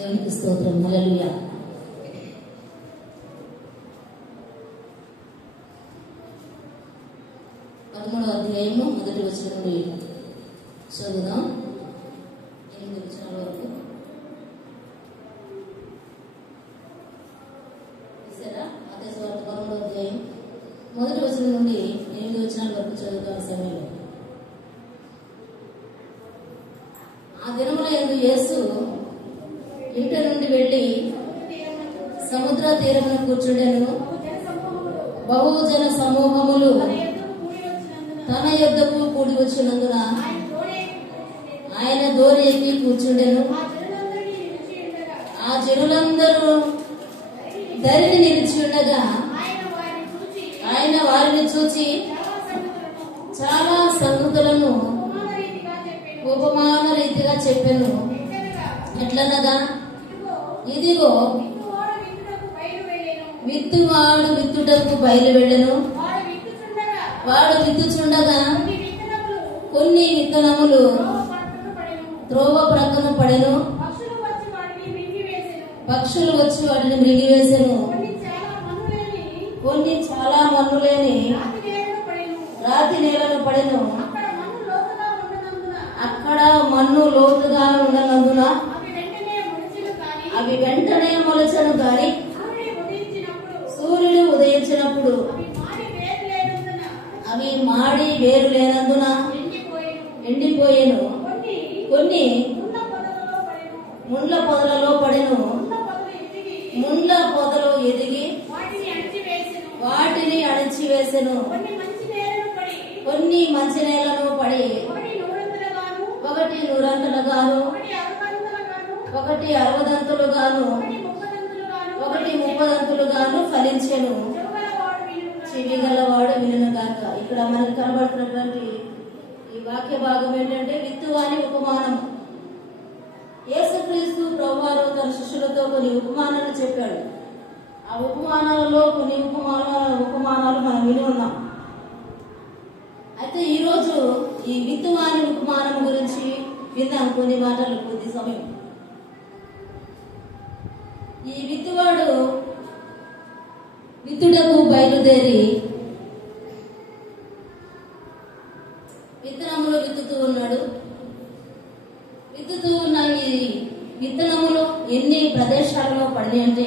దేవునికి స్తోత్రం. హల్లెలూయా. పదమూడవ అధ్యాయము మొదటి వచనం నుండి చదువుదాం. 8 వచనాల వరకు చూసారా? మత్తయి సువార్త 13వ అధ్యాయం మొదటి వచనం నుండి 8 వచనాల వరకు చదువుతాం సమయంలో. ఆ దినముల యందు యేసు ఇంటి నుండి వెళ్లి సముద్ర తీరమున కూర్చుండెను. బహుజన సమూహములు తన యొద్దకు కూడి వచ్చినందున ఆయన దోణి ఎక్కి కూర్చుండెను. ఆ జనులందరూ దరిని నిలిచి ఉండగా ఆయన వారిని చూచి చాలా సంగతులను ఉపమాన రీతిగా చెప్పెను. ఎట్లనగా, ఇదిగో విత్తువాడు విత్తుటకు బయలు వెళ్ళెను. వాడు విత్తుచుండగా కొన్ని విత్తనములు త్రోవ ప్రక్కన పడెను. పక్షులు వచ్చి వాటిని మృంగివేసెను. కొన్ని చాలా మన్నులేని రాతి నేలను పడెను. అక్కడ మన్ను లోతుగా ఉండనందున అవి వెంటనే మొలచను గాని సూర్యుడు ఉదయించినప్పుడు అవి మాడి వేరు లేనందున ఎండిపోయేను. కొన్ని ముండ్ల పొదలలో పడెను. ముండ్ల పొదలు ఎదిగి వాటిని అణిచివేసెను. కొన్ని మంచి నేలను పడి ఒకటి 100 ఒకటి 60 ఒకటి 30 ఫలించెను. చెవిగలవాడు వినుగాక. ఇక్కడ మనకు కనబడుతున్నటువంటి ఈ వాక్య భాగం ఏంటంటే విత్తువాని ఉపమానం. యేసుక్రీస్తు ప్రభువారు తన శిష్యులతో కొన్ని ఉపమానాలు చెప్పాడు. ఆ ఉపమానాలలో కొన్ని ఉపమానాలు మనం విని ఉన్నాం. అయితే ఈరోజు ఈ విత్తువాని ఉపమానం గురించి విన్నాం కొన్ని మాటలు, కొద్ది సమయం. ఈ విత్తువాడు విత్తుటకు బయలుదేరి విత్తనములు విత్తుతూ ఉన్నాడు. విత్తుతూ ఉన్న ఈ విత్తనములు ఎన్ని ప్రదేశాలలో పడినాయి అంటే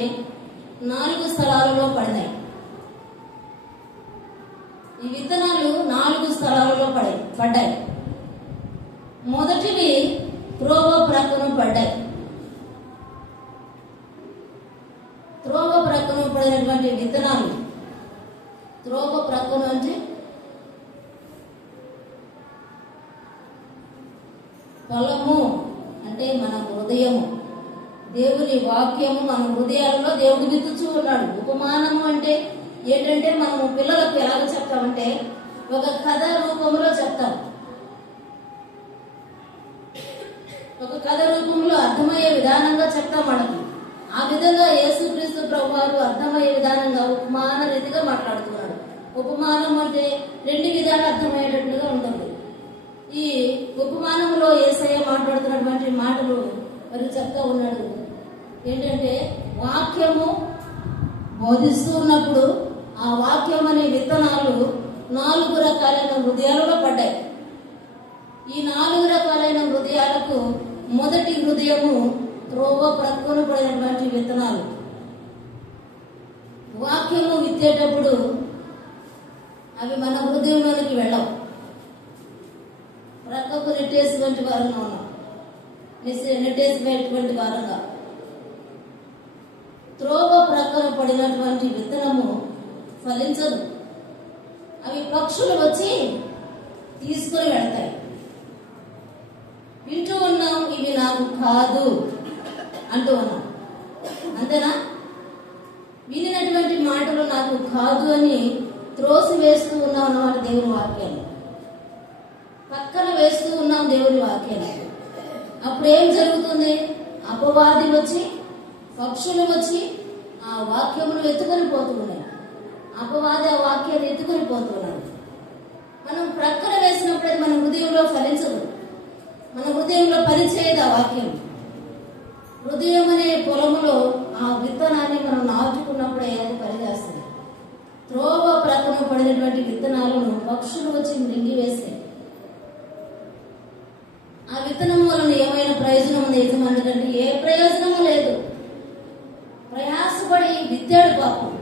4 స్థలాలలో పడినాయి. ఈ విత్తనాలు 4 స్థలాలలో పడ్డాయి. మొదటివి త్రోవ ప్రక్కన పడ్డాయి. త్రోవ ప్రక్కన పడినటువంటి విత్తనాలు, త్రోవ ప్రక్కన అంటే పొలము అంటే మన హృదయము, దేవుని వాక్యము మన హృదయాలలో దేవుడు విత్తుచూ ఉన్నాడు. ఉపమానము అంటే ఏంటంటే మనము పిల్లలకు ఎలాగ చెప్తామంటే ఒక కథ రూపంలో చెప్తాం. ఒక కథ రూపంలో అర్థమయ్యే విధానంగా చెప్తాం మనకి. ఆ విధంగా యేసుక్రీస్తు ప్రభువారు అర్థమయ్యే విధానంగా ఉపమాన రీతిగా మాట్లాడుతున్నాడు. ఉపమానం అంటే 2 విధాలు అర్థమయ్యేటట్లుగా ఉంటుంది. ఈ ఉపమానంలో యేసయ్య మాట్లాడుతున్నటువంటి మాటలు మరి చెప్తా ఉన్నాడు. ఏంటంటే వాక్యము బోధిస్తూ ఉన్నప్పుడు ఆ వాక్యం అనే విత్తనాలు 4 రకాలైన హృదయాలలో పడ్డాయి. ఈ 4 రకాలైన హృదయాలకు మొదటి హృదయము త్రోవ ప్రక్కన పడినటువంటి విత్తనాలు. వాక్యము విత్తేటప్పుడు అవి మన హృదయంలోనికి వెళ్ళవు. ప్రక్కకు నెట్టేసినటువంటి వారంగా ఉన్నాం, నెట్టేసినటువంటి వారంగా. త్రోవ ప్రక్కన పడినటువంటి విత్తనము ఫలించదు. అవి పక్షులు వచ్చి తీసుకుని వెళ్తాయి. వింటూ ఉన్నాం, ఇవి నాకు కాదు అంటూ ఉన్నాం. అంతేనా? వినినటువంటి మాటలు నాకు కాదు అని త్రోసి వేస్తూ ఉన్నాం అన్నమాట దేవుని వాక్యాన్ని. పక్కన వేస్తూ ఉన్నాం దేవుని వాక్యాన్ని. అప్పుడు ఏం జరుగుతుంది? అపవాది వచ్చి, పక్షులు వచ్చి ఆ వాక్యమును ఎత్తుకొని పోతున్నాయి. అపవాది ఆ వాక్యాన్ని ఎత్తుకొని పోతున్నాడు. మనం ప్రక్కన వేసినప్పుడు మన హృదయంలో ఫలించదు. మన హృదయంలో పనిచేయదు ఆ వాక్యం. హృదయం అనే పడినటువంటి విత్తనాలను పక్షులు వచ్చి మృంగివేస్తాయి. ఆ విత్తనం వలన ఏమైనా ప్రయోజనం ఉంది యజమానుడికంటే? ఏ ప్రయోజనము లేదు. ప్రయాసపడి విత్తాడు పాపం.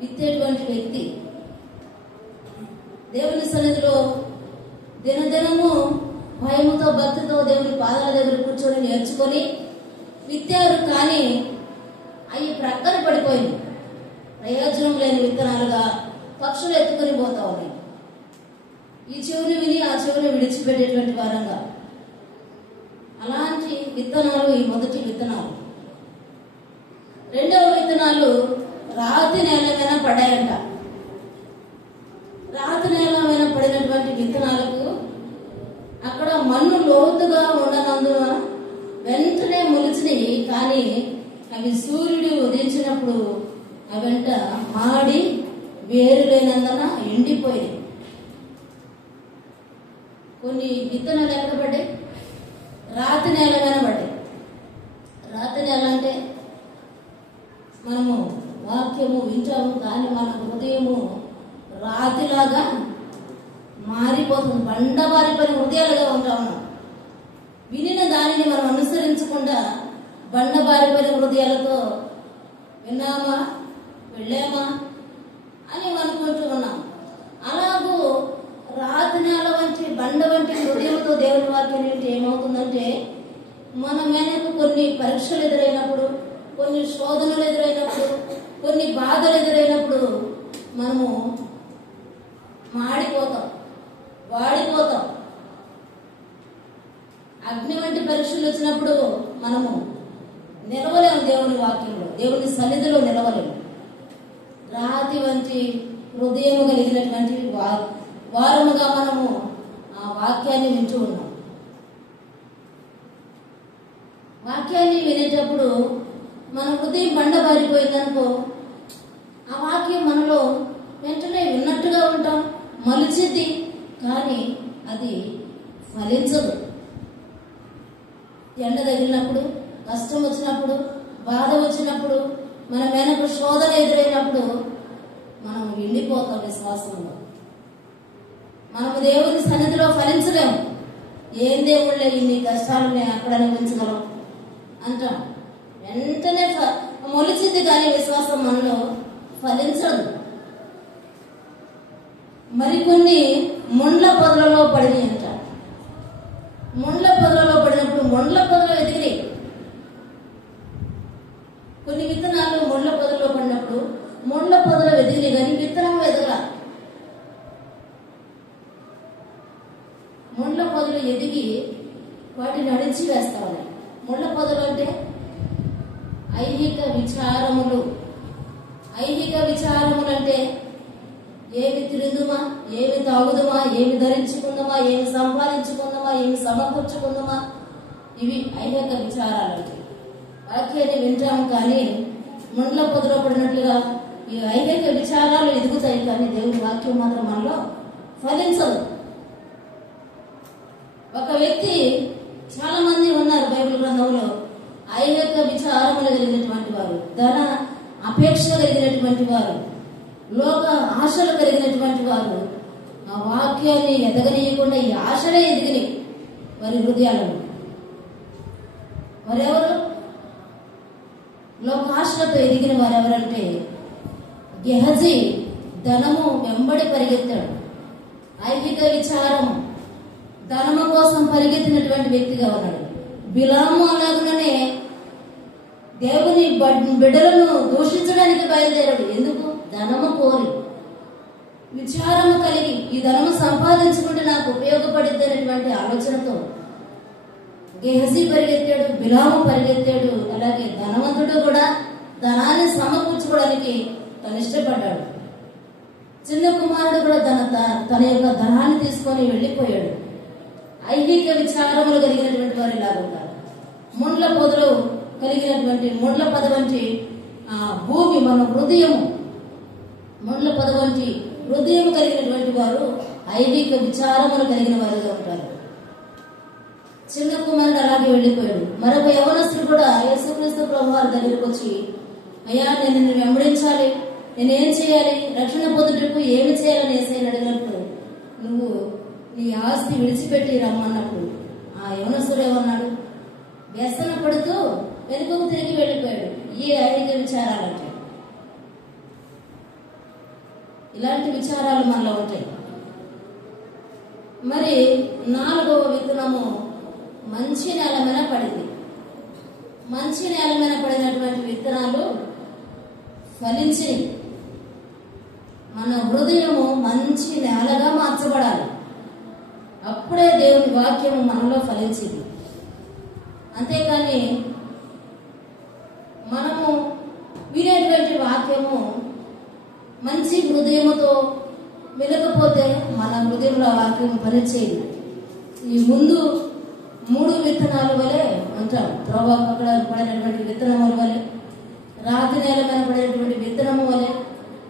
విత్తేటువంటి వ్యక్తి దేవుని సన్నిధిలో దినదినము భయముతో భక్తితో దేవుని పాదాల దగ్గర కూర్చొని నేర్చుకొని విత్తారు. కానీ అవి ప్రక్కన పడిపోయింది. ప్రయోజనం లేని విత్తనాలుగా పక్షులు ఎత్తుకొని పోతా ఉన్నాయి. ఈ చెవుని విని ఆ చెవుని విడిచిపెట్టేటువంటి వారంగా. అలాంటి విత్తనాలు ఈ మొదటి విత్తనాలు. రెండవ విత్తనాలు రాతి నేల మీద పడ్డాయంట. రాతి నేల మీద పడినటువంటి విత్తనాలకు అక్కడ మన్ను లోతుగా ఉండనందున వెంటనే మొలిచినాయి. కానీ అవి సూర్యుడు ఉదయించినప్పుడు అవంట మాడి వేరు లేనందున ఎండిపోయాయి. కొన్ని విత్తనాలు ఎక్కడ పడ్డాయి? రాతి నేల మీద పడ్డాయి. రాతి నేల అంటే మనము వాక్యము వింటాము, కానీ మన హృదయము రాతిలాగా మారిపోతుంది. బండబారిపోయిన హృదయాలుగా ఉంటాము. వినిన దానిని మనం అనుసరించకుండా బండబారిపోయిన హృదయాలతో విన్నామా, వెళ్ళామా అని అనుకుంటూ ఉన్నాం. అలాగూ రాతి నేల వంటి బండ వంటి హృదయంతో దేవుని వాక్యం ఏంటి ఏమవుతుందంటే, మన మేనకు కొన్ని పరీక్షలు ఎదురైనప్పుడు, కొన్ని శోధనలు ఎదురైనప్పుడు, కొన్ని బాధలు ఎదురైనప్పుడు మనము మాడిపోతాం, వాడిపోతాం. అగ్ని వంటి పరీక్షలు వచ్చినప్పుడు మనము నిలవలేము. దేవుని వాక్యంలో, దేవుని సన్నిధిలో నిలవలేము. రాతి వంటి హృదయము కలిగినటువంటి వారముగా మనము ఆ వాక్యాన్ని వింటూ ఉన్నాం. వాక్యాన్ని వినేటప్పుడు మన హృదయం బండబారిపోయిందనుకో, ఆ వాక్యం మనలో వెంటనే విన్నట్టుగా ఉంటాం, మలిచిద్ది, కానీ అది ఫలించదు. ఎండ తగిలినప్పుడు, కష్టం వచ్చినప్పుడు, బాధ వచ్చినప్పుడు, మన వెనక శోధన ఎదురైనప్పుడు మనం ఎండిపోతాం విశ్వాసంలో. మనము దేవుని సన్నిధిలో ఫలించలేము. ఏం దేవుళ్ళే ఇన్ని కష్టాలని అక్కడ అనుభవించగలం అంటాం. వెంటనే మొలిచింది, కానీ విశ్వాసం మనలో ఫలించదు. మరికొన్ని ముండ్ల పొదలలో పడినాయి అంట. ముండ్ల పొదలలో పడినప్పుడు ముండ్ల పొదలు ఎదిగినాయి. కొన్ని విత్తనాలు ముండ్ల పొదలో పడినప్పుడు ముండ్ల పొదలు ఎదిగినాయి, కానీ విత్తనం ఎదగల. ముండ్ల పొదలు ఎదిగి వాటిని అడిచి వేస్తామని. ముళ్ళ పొదలు అంటే ఐహిక విచారములు. ఐహిక విచారములు అంటే ఏమి తిరుగుదమా, ఏమి తాగుదమా, ఏమి ధరించుకుందామా, ఏమి సంపాదించుకుందామా, ఏమి సమకూర్చుకుందామా, ఇవి ఐహిక విచారాలు. అంటే వాక్యాన్ని వింటాము, కానీ ముండ్ల పొదలో పడినట్లుగా ఈ ఐహిక విచారాలు ఎదుగుతాయి, కానీ దేవుని వాక్యం మాత్రం మనలో ఫలించదు. ఒక వ్యక్తి, చాలా మంది ఉన్నారు బైబిల్ గ్రంథంలో ఐహిక విచారములు కలిగినటువంటి వారు, ధన అపేక్ష కలిగినటువంటి వారు, లోక ఆశలు కలిగినటువంటి వారు. ఆ వాక్యాన్ని ఎదగనీయకుండా ఈ ఆశలే ఎదిగినాయి వారి హృదయాలను. వారెవరు? లోకాశలతో ఎదిగిన వారెవరంటే, గెహజీ ధనము వెంబడి పరిగెత్తాడు. ఐహిక విచారము, ధనము కోసం పరిగెత్తినటువంటి వ్యక్తిగా ఉన్నాడు. బిలాము అలాగుననే దేవుని బిడ్డలను దూషించడానికి బయలుదేరాడు. ఎందుకు? ధనము కోరి, విచారము కలిగి ఈ ధనము సంపాదించుకుంటే నాకు ఉపయోగపడిద్ది అనేటువంటి ఆలోచనతో గెహజీ పరిగెత్తాడు, బిలాము పరిగెత్తాడు. అలాగే ధనవంతుడు కూడా ధనాన్ని సమకూర్చుకోవడానికి తను ఇష్టపడ్డాడు. చిన్న కుమారుడు కూడా తన యొక్క ధనాన్ని తీసుకొని వెళ్ళిపోయాడు. ఐహిక విచారములు కలిగినటువంటి వారు ఇలా ఉంటారు. ముండ్ల పొదలు కలిగినటువంటి, ముండ్ల పద వంటి భూమి మన హృదయము, ముండ్ల పద వంటి హృదయం కలిగినటువంటి వారు ఐహిక విచారములు కలిగిన వారుగా ఉంటారు. చిన్న కుమారుడు అలాగే వెళ్ళిపోయాడు. మరొక యవనస్తుడు కూడా యేసుక్రీస్తు ప్రభువారి దగ్గరికి వచ్చి, అయ్యా నేను నిన్ను వెంబడించాలి, నేనేం చేయాలి, రక్షణ పొందుటకు ఏమి చేయాలని యేసయ్యను అడిగినప్పుడు, నువ్వు నీ ఆస్తి విడిచిపెట్టి రమ్మన్నప్పుడు ఆ యవనస్తుడు ఏమన్నాడు? వ్యసన పడుతూ వెనుకకు తిరిగి వెళ్ళిపోయాడు. ఈ ఐహిక విచారాలంటే ఇలాంటి విచారాలు మనలో ఉంటాయి. మరి 4వ విత్తనము మంచి నేల మీద పడింది. మంచి నేల మీద పడినటువంటి విత్తనాలు ఫలించి మన హృదయము మంచి నేలగా మార్చబడాలి. అప్పుడే దేవుని వాక్యము మనలో ఫలించింది. అంతేకాని మనము వినేటువంటి వాక్యము మంచి హృదయముతో వినకపోతే మన హృదయంలో వాక్యం పనిచేయదు. ఈ ముందు 3 విత్తనాల వలె అంటాం. త్రోవ పక్కన పడినటువంటి విత్తనముల వలె, రాతి నేల మీద పడినటువంటి విత్తనము వలె,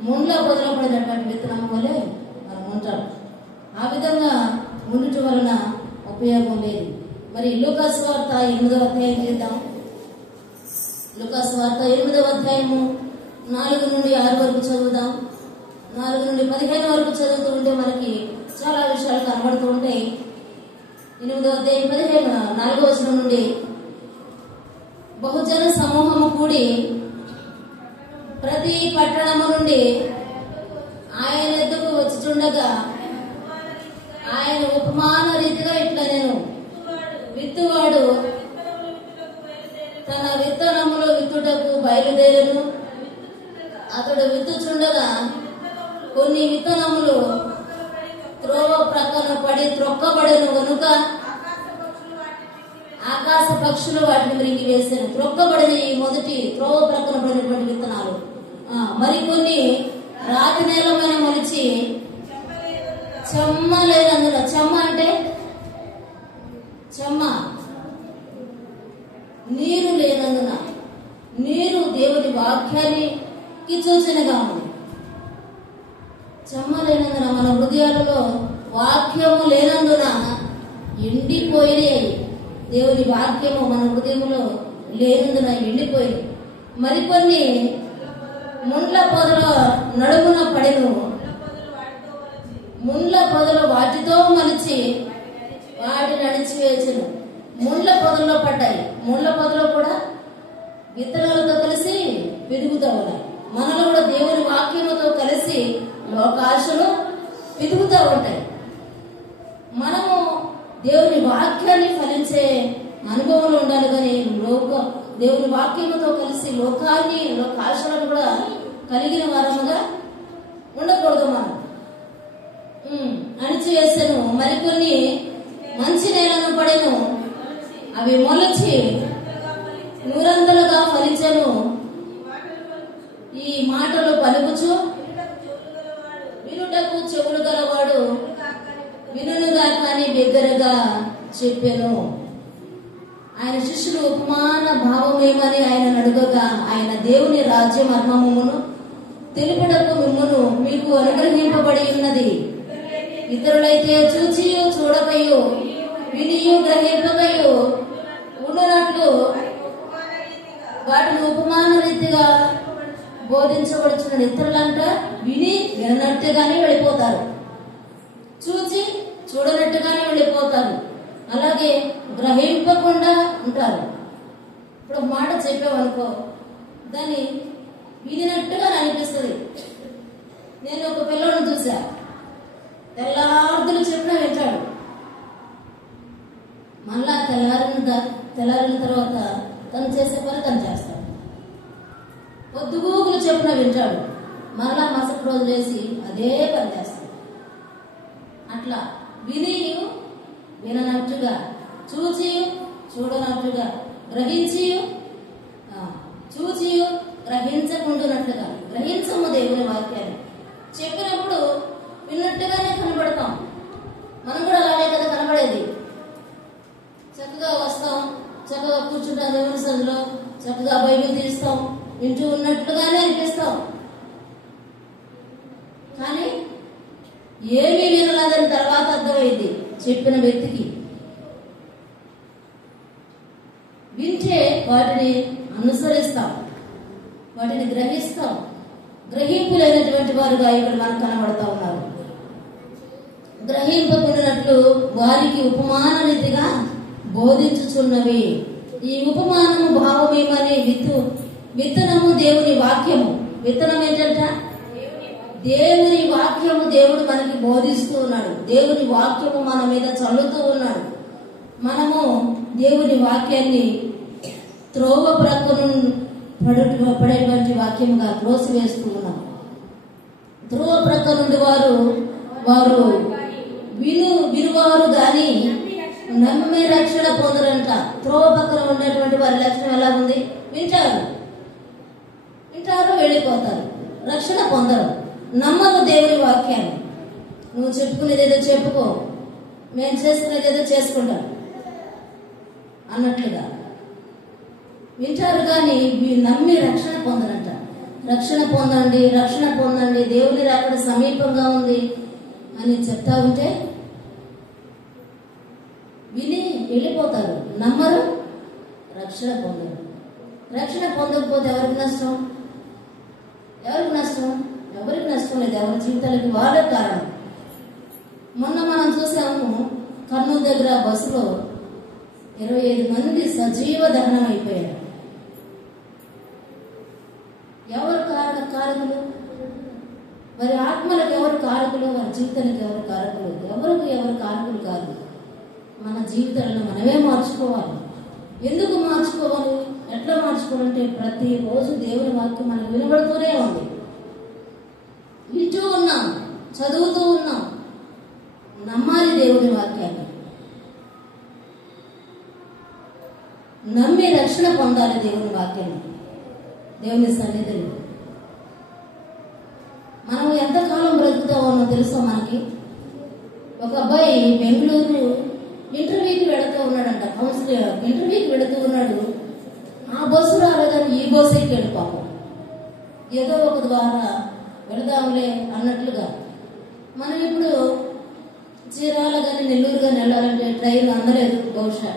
ముండ్ల పొదలో పడినటువంటి విత్తనము వలె మనం ఉంటాం. ఆ విధంగా ఉండుట వలన ఉపయోగం లేదు. మరి లూకాసు వార్త 8వ అధ్యాయం చేద్దాం. లూకాసు వార్త 8వ అధ్యాయము 4 నుండి 6 వరకు చదువుదాం. 4 నుండి 15 వరకు చదువుతూ ఉంటే మనకి చాలా విషయాలు కనబడుతూ ఉంటాయి. 8వ అధ్యాయం 4వ వచనం నుండి, బహుజన సమూహము కూడి ప్రతి పట్టణము నుండి ఆయన ఎద్దుకు వచ్చుచుండగా ఆయన ఉపమాన రీతిగా ఇట్లా, నేను విత్తువాడు తన విత్తనములు విత్తుటకు బయలుదేరను. అతడు విత్తుచుండగా కొన్ని విత్తనములు త్రోవ ప్రక్కన పడి త్రొక్కబడను గనుక ఆకాశ పక్షులు వాటిని మృంగి వేసాను. త్రొక్కబడిన ఈ మొదటి త్రోవ ప్రక్కన పడినటువంటి విత్తనాలు. మరికొన్ని రాతి నేల మీద మొలిచి చెమ్మ లేనందున, చెమ్మ అంటే చెమ్మ నీరు లేనందున, నీరు దేవుని వాక్యానికి సూచనగా ఉంది. చెమ్మ లేనందున, మన హృదయాలలో వాక్యము లేనందున ఎండిపోయినాయి. దేవుని వాక్యము మన హృదయంలో లేనందున ఎండిపోయింది. మరికొన్ని ముండ్ల పొదలో నడుమున పడెను. ముండ్ల పొదలు వాటితో మలిచి వాటిని అణిచివేచెను. ముండ్ల పొదల్లో పడ్డాయి. ముండ్ల పొదలో కూడా విత్తనాలతో కలిసి పెరుగుతూ ఉన్నాయి. మనలో కూడా దేవుని వాక్యముతో కలిసి లోకాశలు పెరుగుతూ ఉంటాయి. మనము దేవుని వాక్యాన్ని ఫలించే అనుభవంలో ఉండాలి. కానీ దేవుని వాక్యముతో కలిసి లోకాశలను కూడా కలిగిన వారముగా ఉండకూడదు. మనం అణిచివేసెను. మరికొన్ని మంచి నేలను పడెను. అవి మొలచి నూరంతలుగా ఫలించెను. ఈ మాటలు పలుకుచు వినుటకు చెవులు గలవాడు వినుగా కానీ బిగ్గరగా చెప్పెను. ఆయన శిష్యులు ఉపమాన భావమేమని ఆయన అడుగగా, ఆయన దేవుని రాజ్య మర్మమును తెలుపుటకు మిమ్మును మీకు అనుగ్రహింపబడి ఉన్నది. ఇతరులైతే చూచియు చూడకయు వినియు గ్రహింపకయు ఉండునట్లు వాటిని ఉపమాన రీతిగా బోధించబడుచున్న. ఇతరులంట విని వినట్టుగానే వెళ్ళిపోతారు, చూచి చూడనట్టుగానే వెళ్ళిపోతారు, అలాగే గ్రహింపకుండా ఉంటారు. ఇప్పుడు మాట చెప్పామనుకో, దాన్ని వినినట్టుగా అనిపిస్తుంది. నేను ఒక పిల్లలను చూసా, తెల్లార్దులు చెప్పినా వింటాడు. మళ్ళా తెల్లారిన తర్వాత తను చేసే పని తను చేస్తాడు. పొద్దుగూకులు చెప్పినా వింటాడు. మళ్ళా మరుసటి రోజు చేసి అదే పని చేస్తాడు. అట్లా వినియు విననట్టుగా, చూచియు చూడనట్టుగా, గ్రహించియు చూచియు గ్రహించకుండానట్టుగా. గ్రహించము దేవుని వాక్యాన్ని. చెప్పినప్పుడు విన్నట్టుగానే కనబడతాం. మనం కూడా అలాగే కదా కనబడేది. చక్కగా వస్తాం, చక్కగా కూర్చుంటాం దేవుని సన్నిధిలో, చక్కగా బైబిల్ తీస్తాం, వింటూ ఉన్నట్లుగానే అనిపిస్తాం. కానీ ఏమీ వినలేదని తర్వాత అర్థమైంది చెప్పిన వ్యక్తికి. వింటే వాటిని అనుసరిస్తాం, వాటిని గ్రహిస్తాం, గ్రహింపు లేనటువంటి వారుగా ఇక్కడ మనకు కనబడతా ఉన్నారు. గ్రహింపకున్నట్లు వారికి ఉపమాన రీతిగా బోధించుచున్నవి. ఈ ఉపమానము భావమేమని విత్తనము దేవుని వాక్యము. విత్తనం ఏంటంట? దేవుని వాక్యము. దేవుడు మనకి బోధిస్తూ ఉన్నాడు. దేవుని వాక్యము మన మీద చల్లుతూ ఉన్నాడు. మనము దేవుని వాక్యాన్ని త్రోవ ప్రక్కను పడేటువంటి వాక్యముగా త్రోసివేస్తూ ఉన్నాం. త్రోవ ప్రక్క నుండి వారు వినువారు గాని నమ్మి రక్షణ పొందరంట. త్రోవ పక్కన ఉండేటువంటి వారి లక్షణం ఎలా ఉంది? వింటారు వెళ్ళిపోతారు, రక్షణ పొందరు. నమ్మరు దేవుని వాక్యాన్ని. నువ్వు చెప్పుకునేదేదో చెప్పుకో, మేము చేసుకునేదేదో చేసుకుంటాం అన్నట్లుగా వింటారు కానీ నమ్మి రక్షణ పొందరంట. రక్షణ పొందండి, దేవుని రాకడ సమీపంగా ఉంది అని చెప్తా ఉంటే విని వెళ్ళిపోతారు, నమ్మరు, రక్షణ పొందరు. రక్షణ పొందకపోతే ఎవరికి నష్టం? ఎవరికి నష్టం లేదు. ఎవరి జీవితాలకి వాళ్ళే కారణం. మొన్న మనం చూసాము కర్నూలు దగ్గర బస్సులో 25 మంది సజీవ దహనం అయిపోయారు. ఎవరు కారకులు? వారి ఆత్మలకు ఎవరు కారకులు? వారి జీవితానికి ఎవరు కారకులు? ఎవరు కారకులు కాదు. మన జీవితాలను మనమే మార్చుకోవాలి. ఎందుకు మార్చుకోవాలి? ఎట్లా మార్చుకోవాలంటే ప్రతిరోజు దేవుని వాక్యం మనకు వినబడుతూనే ఉంది. వింటూ ఉన్నాం, చదువుతూ ఉన్నాం. నమ్మాలి దేవుని వాక్యాన్ని. నమ్మి రక్షణ పొందాలి దేవుని వాక్యాన్ని. దేవుని సన్నిధిని మనం ఎంతకాలం బ్రతుకుతామో తెలుసా మనకి? ఒక అబ్బాయి బెంగళూరు ఇంటర్వ్యూకి వెళుతూ ఉన్నాడంట. కౌన్సిలర్ ఇంటర్వ్యూకి వెళుతూ ఉన్నాడు. ఆ బస్సు రాలేదని ఈ బస్సు ఎక్కాడు పాపం. ఏదో ఒక ద్వారా వెళదాంలే అన్నట్లుగా. మనం ఇప్పుడు చీరాల కానీ నెల్లూరు కానీ వెళ్ళాలంటే ట్రైన్ అందలేదు, బహుశా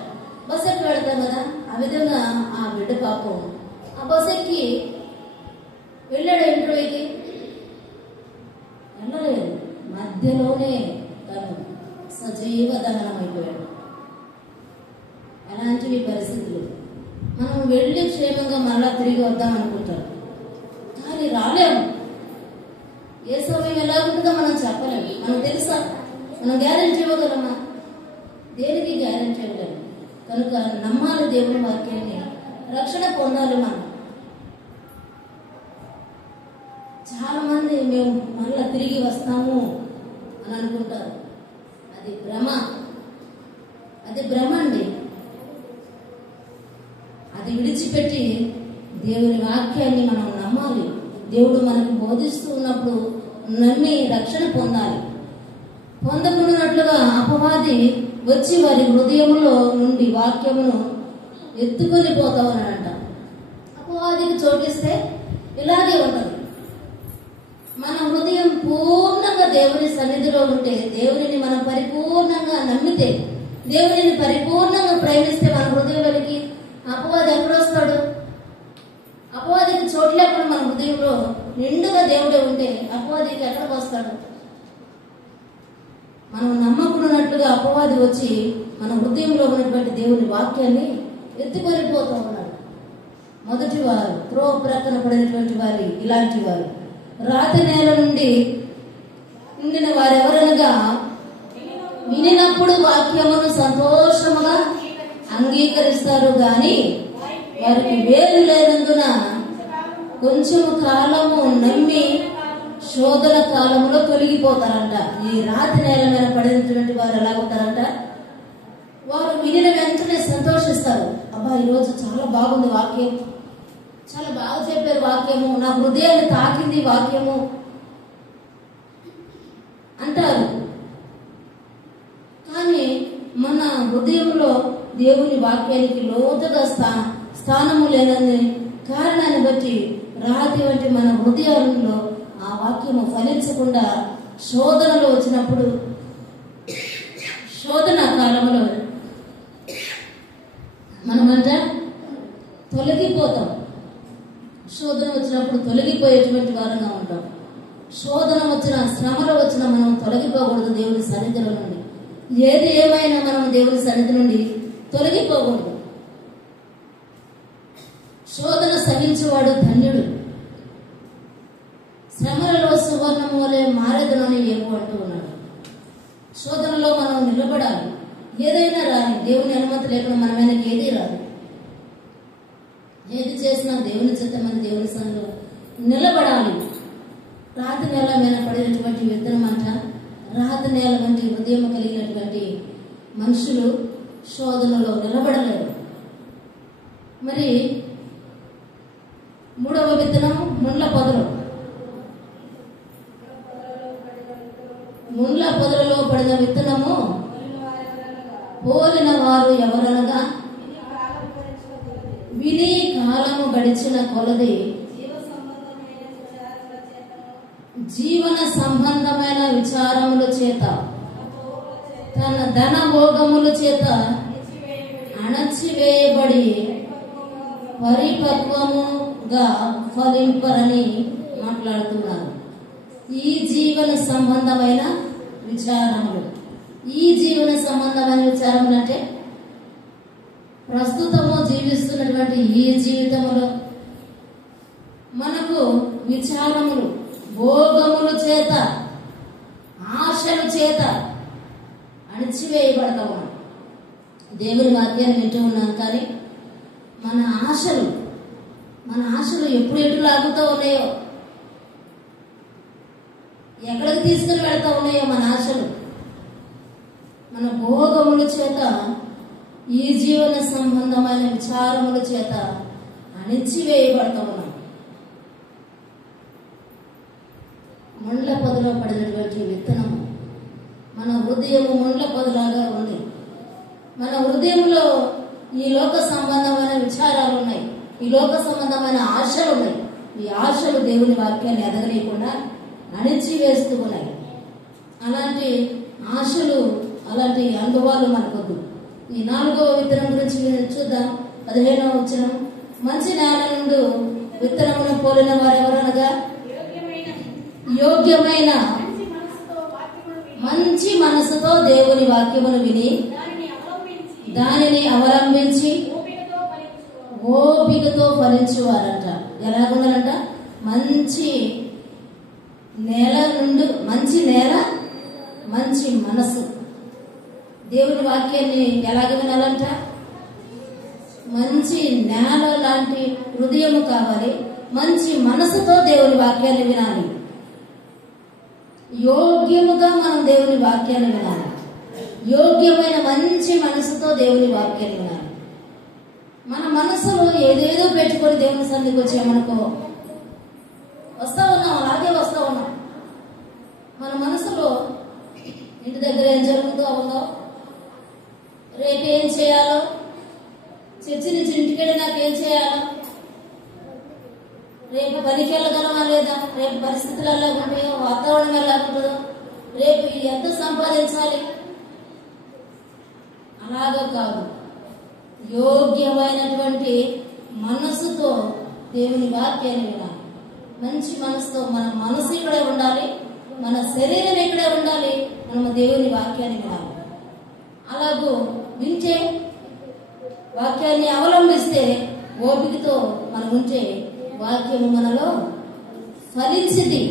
బస్సు ఎక్కి వెళతాం కదా. ఆ విధంగా ఆ బిడ్డ పాపం ఆ బస్సు ఎక్కి వెళ్ళాడు ఇంటర్వ్యూకి. వెళ్ళలేదు, మధ్యలోనే తను సజీవ దహనం అయిపోయాడు. అలాంటివి పరిస్థితులు. మనం వెళ్ళి క్షేమంగా మరలా తిరిగి వద్దాం అనుకుంటాం, కానీ రాలేము. ఏ సమయం ఎలా ఉంటుందో మనం చెప్పలేము. మనం తెలుసా? మనం గ్యారెంటీ ఇవ్వగలమా? దేనికి గ్యారెంటీ ఇవ్వగలం? కనుక నమ్మాలి దేవుని వాక్యాన్ని, రక్షణ పొందాలి. మనం చాలా మంది మేము మళ్ళా తిరిగి వస్తాము అని అనుకుంటారు. అది భ్రమ అండి. అది విడిచిపెట్టి దేవుని వాక్యాన్ని మనం నమ్మాలి. దేవుడు మనకు బోధిస్తూ ఉన్నప్పుడు నమ్మి రక్షణ పొందాలి. పొందకున్నట్లుగా అపవాది వచ్చి వారి హృదయములో నుండి వాక్యమును ఎత్తుకొని పోతామన్నాడంట. అపవాదికి చోటిస్తే ఇలాగే ఉంటుంది. మన హృదయం పూర్ణంగా దేవుని సన్నిధిలో ఉంటే, దేవునిని మనం పరిపూర్ణంగా నమ్మితే, దేవునిని పరిపూర్ణంగా ప్రేమిస్తే మన హృదయంలోనికి అపవాది ఎక్కడొస్తాడు? అపవాదికి చోట్లేకుండా మన హృదయంలో నిండుగా దేవుడే ఉంటే అపవాదికి ఎక్కడికి వస్తాడు? మనం నమ్మకున్నట్లుగా అపవాది వచ్చి మన హృదయంలో ఉన్నటువంటి దేవుని వాక్యాన్ని ఎత్తుకొని పోతూ ఉన్నాడు. మొదటి వారు త్రోవ ప్రక్కన పడినటువంటి వారు ఇలాంటి వారు. రాతి నేల నుండి ఉండిన వారెవరనగా వినినప్పుడు వాక్యమును సంతోషముగా అంగీకరిస్తారు గాని వారికి వేరు లేనందున కొంచెం కాలము నమ్మి శోధన కాలంలో తొలగిపోతారంట. ఈ రాతి నేల మీద పడినటువంటి వారు ఎలా ఉంటారంట? వారు వినిన వెంటనే సంతోషిస్తారు. అబ్బా, ఈరోజు చాలా బాగుంది వాక్యం, చాలా బాగా చెప్పారు వాక్యము, నా హృదయాన్ని తాకింది వాక్యము అంటారు. కానీ మన హృదయంలో దేవుని వాక్యానికి లోతుగా స్థానము లేనని కారణాన్ని బట్టి రాతి వంటి మన హృదయాలలో ఆ వాక్యము ఫలించకుండా శోధనలో వచ్చినప్పుడు, శోధన కాలంలో మనమంట తొలగిపోతాం. శోధన వచ్చినప్పుడు తొలగిపోయేటువంటి వారంగా ఉంటాం. శోధన వచ్చిన, శ్రమలు వచ్చిన మనం తొలగిపోకూడదు దేవుని సన్నిధిలో నుండి. ఏది ఏమైనా మనం దేవుని సన్నిధి నుండి తొలగిపోకూడదు. శోధన సహించేవాడు ధన్యుడు. శ్రమలలో సువర్ణము వలె మారేదనని ఏమో అంటూ ఉన్నాడు. శోధనలో మనం నిలబడాలి. ఏదైనా రాని, దేవుని అనుమతి లేకుండా మన వెనక్కి ఏది రాదు. ఏది చేసినా దేవుని చిత్తమని దేవుని సన్నిధిలో నిలబడాలి. రాతి నేల మీద పడినటువంటి విత్తనం అంట, రాతి నేల వంటి హృదయం కలిగినటువంటి మనుషులు శోధనలో నిలబడలేరు. మరి మూడవ విత్తనం ముండ్ల పొదలు. ముండ్ల పొదలలో పడిన విత్తనము పోలిన వారు ఎవరనగా విని కాలము గడిచిన కొలది జీవన సంబంధమైన విచారముల చేత తన ధన భోగముల చేత అణచివేయబడి పరిపక్వముగా ఫలింపరని మాట్లాడుతున్నారు. ఈ జీవన సంబంధమైన విచారములు. ఈ జీవన సంబంధమైన విచారములు అంటే ప్రస్తుతము జీవిస్తున్నటువంటి ఈ జీవితంలో మనకు విచారములు, భోగముల చేత, ఆశల చేత అణిచివేయబడతాము. దేవుని వాక్యాన్ని వింటూ ఉన్నాం, కానీ మన ఆశలు ఎప్పుడు ఎటు లాగుతూ ఉన్నాయో, ఎక్కడికి తీసుకుని వెళ్తా ఉన్నాయో మన ఆశలు. మన భోగముల చేత, ఈ జీవన సంబంధమైన విచారముల చేత అణిచివేయబడతా ఉన్నాం. ముండ్ల పొదలో పడినటువంటి విత్తనము, మన హృదయము ముండ్ల పొదలాగా ఉంది. మన హృదయంలో ఈ లోక సంబంధమైన విచారాలు ఉన్నాయి, ఈ లోక సంబంధమైన ఆశలు ఉన్నాయి. ఈ ఆశలు దేవుని వాక్యాన్ని ఎదగలేకుండా అణిచివేస్తూ ఉన్నాయి. అలాంటి ఆశలు, అలాంటి అనుభవాలు మనకొద్దు. ఈ 4వ విత్తనం గురించి చూద్దాం. 15వ వచనం, మంచి నేల నుండి విత్తనమును పోలిన వారెవరనగా యోగ్యమైన మంచి మనసుతో దేవుని వాక్యమును విని దానిని అవలంబించి ఓపికతో ఫలించువారంట. ఎలాగుండాలంట? మంచి నేల నుండి, మంచి నేల, మంచి మనసు. దేవుని వాక్యాన్ని ఎలాగ వినాలంట? మంచి నేల లాంటి హృదయము కావాలి, మంచి మనసుతో దేవుని వాక్యాన్ని వినాలి. యోగ్యముగా మనం దేవుని వాక్యాన్ని వినాలి. యోగ్యమైన మంచి మనసుతో దేవుని వాక్యాన్ని వినాలి. మన మనసులో ఏదేదో పెట్టుకొని దేవుని సన్నిధికి వచ్చామనుకో, వస్తా ఉన్నాం, అలాగే వస్తా ఉన్నాం. మన మనసులో ఇంటి దగ్గర ఏం జరుగుతూ ఉందో, రేపు ఏం చేయాలో, చర్చి నుంచి ఇంటికెళ్ళి నాకేం చేయాలో, రేపు పనికి వెళ్ళగలమా లేదా, రేపు పరిస్థితులు ఎలాగుంటాయో, వాతావరణం ఎలాగుంటుందో, రేపు ఎంత సంపాదించాలి, అలాగా కాదు. యోగ్యమైనటువంటి మనసుతో దేవుని వాక్యాన్ని వినాలి. మంచి మనసుతో, మన మనసు ఇక్కడే ఉండాలి, మన శరీరం ఇక్కడే ఉండాలి, మనం దేవుని వాక్యాన్ని వినాలి. అలాగూ వింటే, వాక్యాన్ని అవలంబిస్తే, ఓపికతో మనం ఉంటే వాక్యము మనలో ఫలించింది.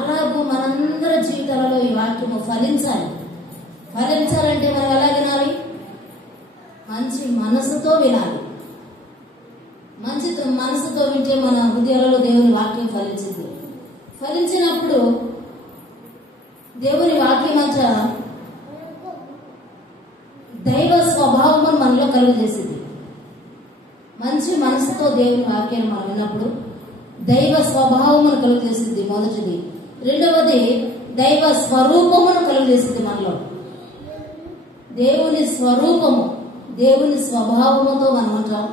అలాగూ మనందరి జీవితాలలో ఈ వాక్యము ఫలించాలి. ఫలించాలంటే మనం ఎలా వినాలి? మంచి మనసుతో వినాలి. మంచి మనసుతో వింటే మన హృదయాలలో దేవుని వాక్యం ఫలించింది. ఫలించినప్పుడు దేవుని వాక్యం అంట దైవ స్వభావం మనలో కలుగజేసింది. మంచి మనసుతో దేవుని వాక్యాన్ని మనం విన్నప్పుడు దైవ స్వభావమును కలుగజేసింది, మొదటిది. రెండవది, దైవ స్వరూపమును కలుగజేసింది మనలో. దేవుని స్వరూపము, దేవుని స్వభావముతో మనం ఉంటాం.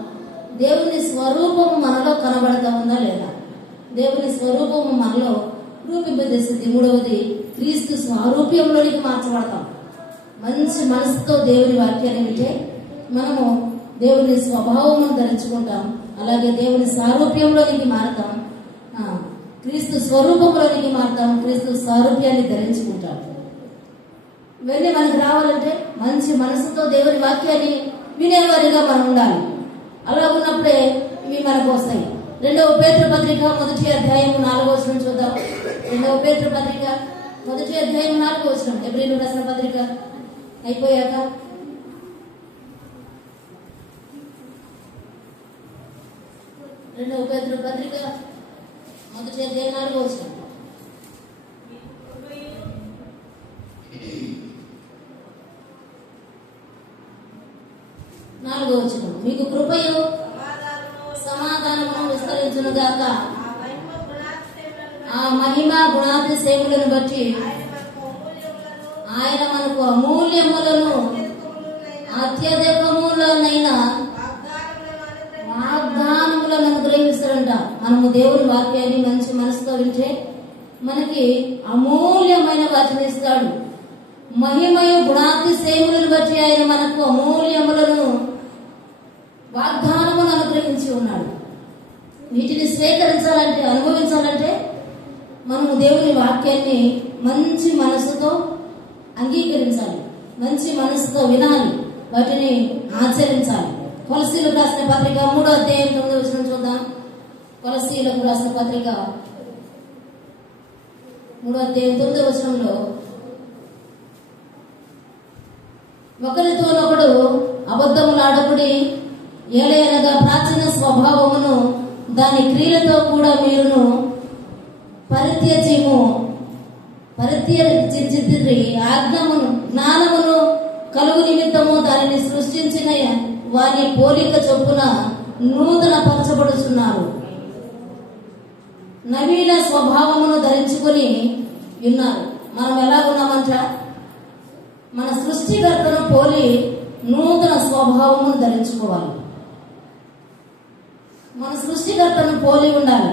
దేవుని స్వరూపము మనలో కనబడతా ఉందా లేదా? దేవుని స్వరూపము మనలో రూపింపజేసింది. మూడవది, క్రీస్తు స్వరూప్యంలోనికి మార్చబడతాం. మంచి మనసుతో దేవుని వాక్యాన్ని వింటే మనము దేవుని స్వభావమును ధరించుకుంటాం. అలాగే దేవుని సారూప్యంలోనికి మారతాం, క్రీస్తు స్వరూపంలోనికి మారతాం, క్రీస్తు సారూప్యాన్ని ధరించుకుంటాం. ఇవన్నీ మనకు రావాలంటే మంచి మనసుతో దేవుని వాక్యాన్ని వినేవారిగా మనం ఉండాలి. అలా ఉన్నప్పుడే ఇవి మనకు వస్తాయి. 2వ పేతురు పత్రిక 1వ అధ్యాయం 4వ వచనం చూద్దాం. 2వ పేతురు పత్రిక 1వ అధ్యాయం 4వ వచనం. హెబ్రీయులకు రాసిన పత్రిక అయిపోయాక 2వ పేతురు పత్రిక 1వ అధ్యాయం 4వ వచనం. మీకు కృపయు సమాధానము విస్తరించునుగాక. ఆ మహిమ గుణాతిశయములను బట్టి ఆయన మనకు అమూల్యములను అత్యధికములనైన వాగ్దానములను అనుగ్రహిస్తారంట. మనము దేవుని వాక్యాన్ని మంచి మనసుతో వింటే మనకి అమూల్యమైన వాటిని ఇస్తాడు. మహిమయు గుణాతిశయములను బట్టి ఆయన మనకు అమూల్యములను వాగ్దానమును అనుగ్రహించి ఉన్నాడు. వీటిని స్వీకరించాలంటే, అనుభవించాలంటే మనము దేవుని వాక్యాన్ని మంచి మనసుతో అంగీకరించాలి, మంచి మనసుతో వినాలి, వాటిని ఆచరించాలి. కొలసీలకు రాసిన పత్రిక 3వ అధ్యాయం 9వ వచనం చూద్దాం. కొలసీలకు రాసిన పత్రిక 3వ అధ్యాయం 9వ వచనంలో, ఒకరితోనొకడు అబద్ధములాడకుడి, ఏలయనగా ప్రాచీన స్వభావమును దాని క్రియలతో కూడా మీరును పరిత్యజించితిరి. జ్ఞానమును కలుగు నిమిత్తము దానిని సృష్టించిన వారి పోలిక చొప్పున నూతన పరచబడుచున్నారు. నవీన స్వభావమును ధరించుకొని ఉన్నారు. మనం ఎలా ఉన్నామంట? మన సృష్టికర్తను పోలి నూతన స్వభావమును ధరించుకోవాలి. మన సృష్టికర్తను పోలి ఉండాలి.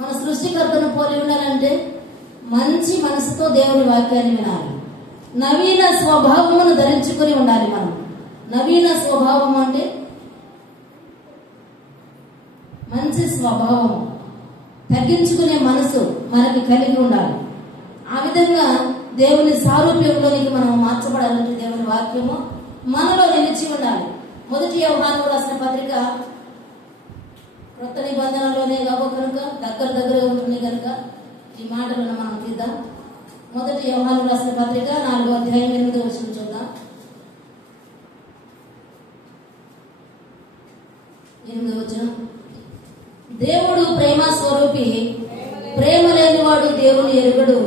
మన సృష్టికర్తను పోలి ఉండాలంటే మంచి మనసుతో దేవుని వాక్యాన్ని వినాలి. నవీన స్వభావమును ధరించుకుని ఉండాలి. మనం నవీన స్వభావం అంటే మంచి స్వభావం, తగ్గించుకునే మనసు మనకి కలిగి ఉండాలి. ఆ విధంగా దేవుని సారూప్యంలోనికి మనం మార్చబడాలంటే దేవుని వాక్యము మనలో నిలిచి ఉండాలి. 1 యోహాను రాసిన పత్రిక క్రొత్త నిబంధనలోనే కనుక దగ్గర ఉంటుంది కనుక ఈ మాటలను మనం తీద్దాం. 1 యోహాను రాసిన పత్రిక 4వ అధ్యాయం 8వ వచనం చూద్దాం. 8వ వచనం, దేవుడు ప్రేమ స్వరూపి, ప్రేమ లేనివాడు దేవుని ఎరుగడు.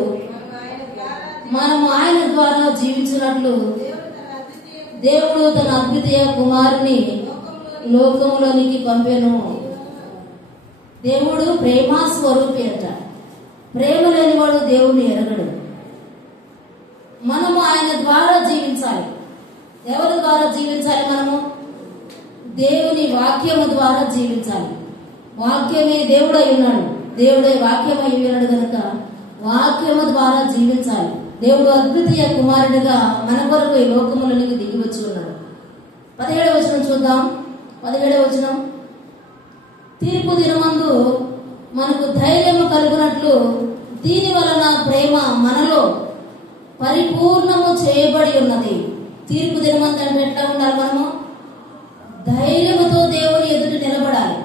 మనము ఆయన ద్వారా జీవించినట్లు దేవుడు తన అద్వితీయ కుమారుని లోకములోనికి పంపెను. దేవుడు ప్రేమ స్వరూపి అంట. ప్రేమ లేనివాడు దేవుని ఎరగడు. మనము ఆయన ద్వారా జీవించాలి. ఎవరి ద్వారా జీవించాలి? మనము దేవుని వాక్యము ద్వారా జీవించాలి. వాక్యమే దేవుడై ఉన్నాడు. దేవుడే వాక్యమై ఉన్నాడు కనుక వాక్యము ద్వారా జీవించాలి. దేవుడు అద్వితీయ కుమారుడిగా మన కొరకు ఈ లోకములోనికి దిగి వచ్చి ఉన్నాడు. 17వ వచనం చూద్దాం. 17వ వచనం, తీర్పు దినమందు మనకు ధైర్యము కలుగునట్లు దీని వలన ప్రేమ మనలో పరిపూర్ణము చేయబడి ఉన్నది. తీర్పు దినమందు అంటే ఎట్లా ఉండాలి? మనము ధైర్యముతో దేవుని ఎదుట నిలబడాలి.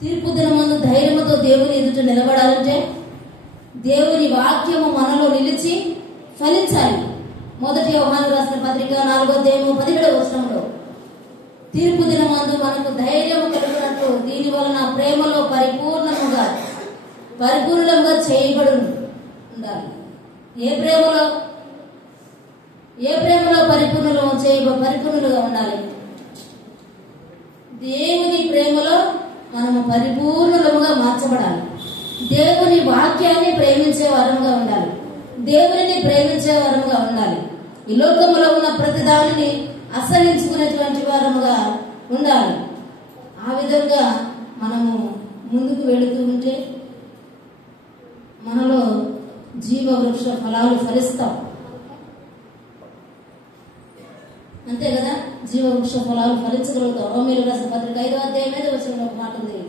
తీర్పు దినమందు ధైర్యముతో దేవుని ఎదుట నిలబడాలంటే దేవుని వాక్యము మనలో నిలిచి ఫలించాలి. 1 యోహాను రాసిన పత్రిక 4వ అధ్యాయం 17వ వచనంలో, తీర్పు దినమందు మనకు ధైర్యము కలుగునట్లు దీని వలన ప్రేమలో పరిపూర్ణంగా చేయబడి ఉండాలి. ఏ ప్రేమలో పరిపూర్ణులుగా ఉండాలి? దేవుని ప్రేమలో మనము పరిపూర్ణులుగా మార్చబడాలి. దేవుని వాక్యాన్ని ప్రేమించే వారంగా ఉండాలి. దేవుని ప్రేమించే వారంగా ఉండాలి. ఈ లోకంలో ఉన్న ప్రతి దానిని అసహించుకునేటువంటి వారముగా ఉండాలి. ఆ విధంగా మనము ముందుకు వెళుతూ ఉంటే మనలో జీవ వృక్ష ఫలాలు ఫలిస్తాం. అంతే కదా, జీవవృక్ష ఫలాలు ఫలించగలుగుతాం. రోమీయులు రాసిన పత్రిక 5వ అధ్యాయం 5వ వచనంలో ఒక మాట ఉంది.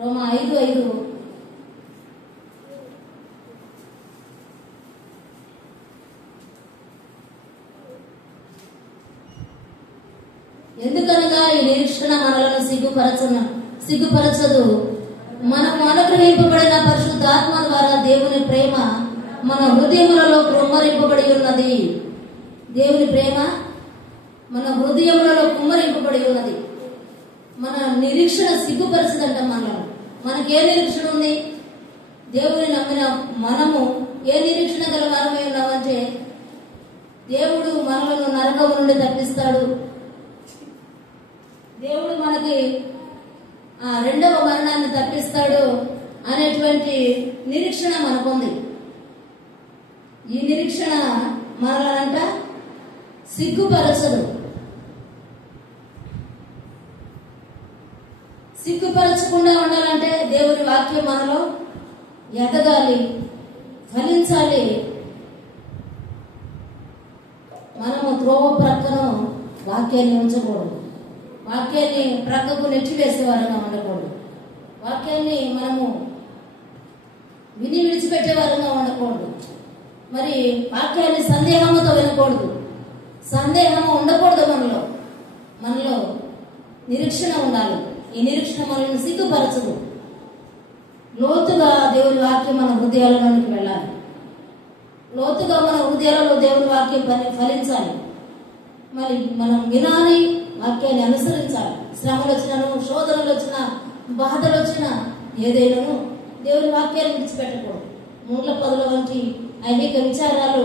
రోమా 5:5. ఎందుకనగా ఈ నిరీక్షణ మనలను సిగ్గుపరచదు. మనము అనుగ్రహింపబడిన పరిశుద్ధాత్మ ద్వారా దేవుని ప్రేమ మన హృదయములలో కుమ్మరింపబడి ఉన్నది. దేవుని ప్రేమ మన హృదయములలో కుమ్మరింపబడి ఉన్నది. మన నిరీక్షణ సిగ్గుపరచదంట. మనకే నిరీక్షణ ఉంది? దేవుని నమ్మిన మనము ఏ నిరీక్షణ గల వారమై ఉన్నామంటే, దేవుడు మనలను నరకము నుండి తప్పిస్తాడు, దేవుడు మనకి రెండవ మరణాన్ని తప్పిస్తాడు అనేటువంటి నిరీక్షణ మనకుంది. ఈ నిరీక్షణ మనలంట సిగ్గుపరచదు. సిగ్గుపరచకుండా ఉండాలంటే దేవుని వాక్యం మనలో ఎదగాలి, ఫలించాలి. మనము త్రోవ ప్రక్కన వాక్యాన్ని ఉంచకూడదు, వాక్యాన్ని ప్రక్కకు నెట్టివేసేవారంగా ఉండకూడదు, వాక్యాన్ని మనము విని విడిచిపెట్టేవారంగా ఉండకూడదు. మరి వాక్యాన్ని సందేహంతో వినకూడదు, సందేహము ఉండకూడదు. మనలో నిరీక్షణ ఉండాలి. ఈ నిరీక్షణ మనల్ని సిగ్గుపరచదు. లోతుగా దేవుని వాక్యం మన హృదయాలలోనికి వెళ్ళాలి. లోతుగా మన హృదయాలలో దేవుని వాక్యం ఫలించాలి. మరి మనం వినాలి, వాక్యాన్ని అనుసరించాలి. శ్రమలు వచ్చినను, శోధనలు వచ్చినా, బాధలు వచ్చినా ఏదైనాను దేవుని వాక్యాన్ని విడిచిపెట్టకూడదు. మూల పదుల వంటి ఐహిక విచారాలు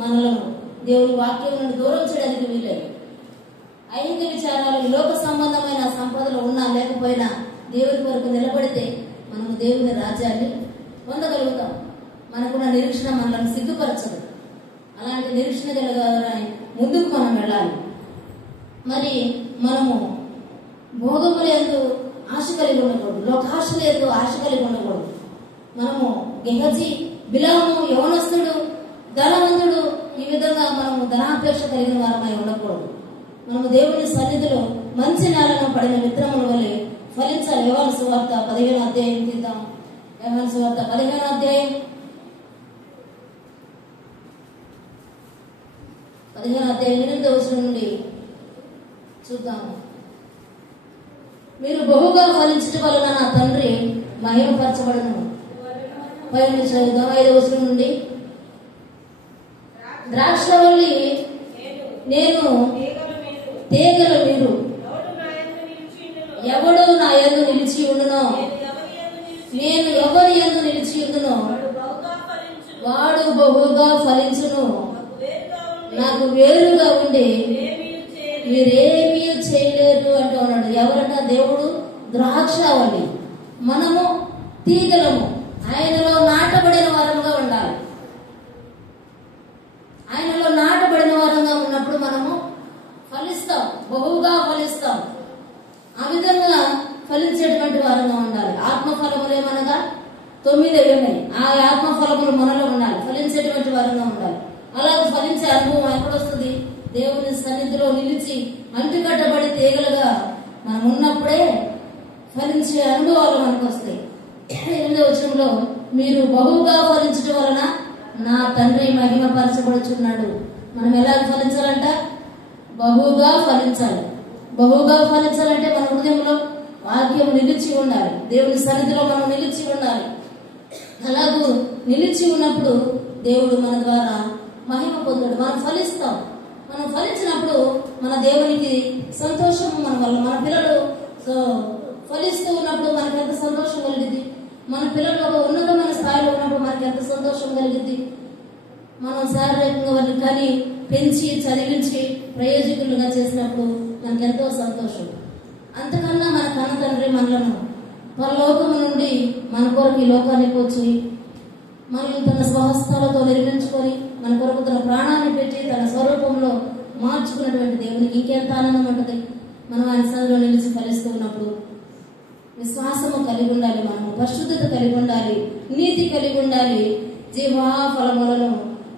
మనలను దేవుని వాక్యం నుండి దూరం చేయడానికి వీలేదు. ఐహిక విచారాలు లోక సంబంధమైన సంపదలు ఉన్నా లేకపోయినా దేవుని కొరకు నిలబడితే మనము దేవుని రాజ్యాన్ని పొందగలుగుతాం. మనకున్న నిరీక్షణ మనల్ని సిగ్గుపరచదు. అలాంటి నిరీక్షణ కలగాలని ముందుకు మనం వెళ్ళాలి. మరి మనము భోగముల యందు ఆశ కలిగి ఉండకూడదు, లోకాశల యందు ఆశ కలిగి ఉండకూడదు. మనము గెహజీ, బిలాము, యవనస్తుడు, ధనవంతుడు, ఈ విధంగా మనము ధనాపేక్ష కలిగిన వారమై ఉండకూడదు. మనము దేవుని సన్నిధిలో మంచి నేలను పడిన విత్తనముల వలె ఫలించాలి. యోహాను సువార్త 15వ అధ్యాయం తీద్దాం. యోహాను సువార్త 15వ అధ్యాయం 8వ వచనం నుండి చూద్దాము. మీరు బహుగా ఫలించటం వలన నా తండ్రి మహిమపరచబడను. 5వ వచనం నుండి, ద్రాక్షవల్లి నేను, తీగలు మీరు, ఎవడు నా యందు నిలిచి ఉండునో, నేను ఎవరి యందు నిలిచి ఉండునో వాడు బహుగా ఫలించును. నాకు వేరుగా ఉండి మీరేమీ చేయలేరు అంటూ ఉన్నాడు. ఎవరంట? దేవుడు ద్రాక్షవల్లి, మనము తీగలము. ఆయనలో నాటబడిన వారంగా ఉండాలి. ఆయనలో నాటబడిన వారంగా ఉన్నప్పుడు మనము ఫలిస్తాం, బహుగా ఫలిస్తాం. ఆ విధంగా ఫలించేటువంటి వారంగా ఉండాలి. ఆత్మఫలములేమనగా 9 ఉన్నాయి. ఆ ఆత్మఫలములు మనలో ఉండాలి, ఫలించేటువంటి వారంగా ఉండాలి. అలాగే ఫలించే అనుభవం ఎక్కడొస్తుంది? దేవుని సన్నిధిలో నిలిచి అంటుకట్టబడి తీగలుగా మనం ఉన్నప్పుడే ఫలించే అనుభవాలు మనకు వస్తాయి. 8వ వచనంలో, మీరు బహుగా ఫలించడం వలన నా తండ్రి మహిమపరచబడుచున్నాడు. మనం ఎలా ఫలించాలంట? బహుగా ఫలించాలి. బహుగా ఫలించాలంటే మన హృదయంలో వాక్యం నిలిచి ఉండాలి, దేవుని సన్నిధిలో మనం నిలిచి ఉండాలి. అలాగూ నిలిచి ఉన్నప్పుడు దేవుడు మన ద్వారా మహిమ పొందాడు. మనం ఫలిస్తాం. మనం ఫలించినప్పుడు మన దేవునికి సంతోషం మన వల్ల. మన పిల్లలు ఫలిస్తూ ఉన్నప్పుడు మనకి ఎంత సంతోషం కలిగింది. మన పిల్లలు ఒక ఉన్నతమైన స్థాయిలో ఉన్నప్పుడు మనకి ఎంత సంతోషం కలిగింది. మనం శారీరకంగా వారిని కానీ పెంచి చదివించి ప్రయోజకులుగా చేసినప్పుడు మనకి ఎంతో సంతోషం. అంతకన్నా మన కన్న తండ్రి మనలను పరలోకము నుండి మన కొరకు ఈ లోకానికి వచ్చి మనల్ని తన స్వహస్తాలతో నిర్మించుకొని మన కొరకు తన ప్రాణాన్ని పెట్టి తన స్వరూపంలో మార్చుకున్నటువంటి దేవునికి ఇంకెంత ఆనందం ఉంటుంది. మనం ఆయన సన్నిధిలో నిలిచి ఫలిస్తూ ఉన్నప్పుడు విశ్వాసము కలిగి ఉండాలి, మనము పరిశుద్ధత కలిగి ఉండాలి, నీతి కలిగి ఉండాలి, జీవా ఫలములను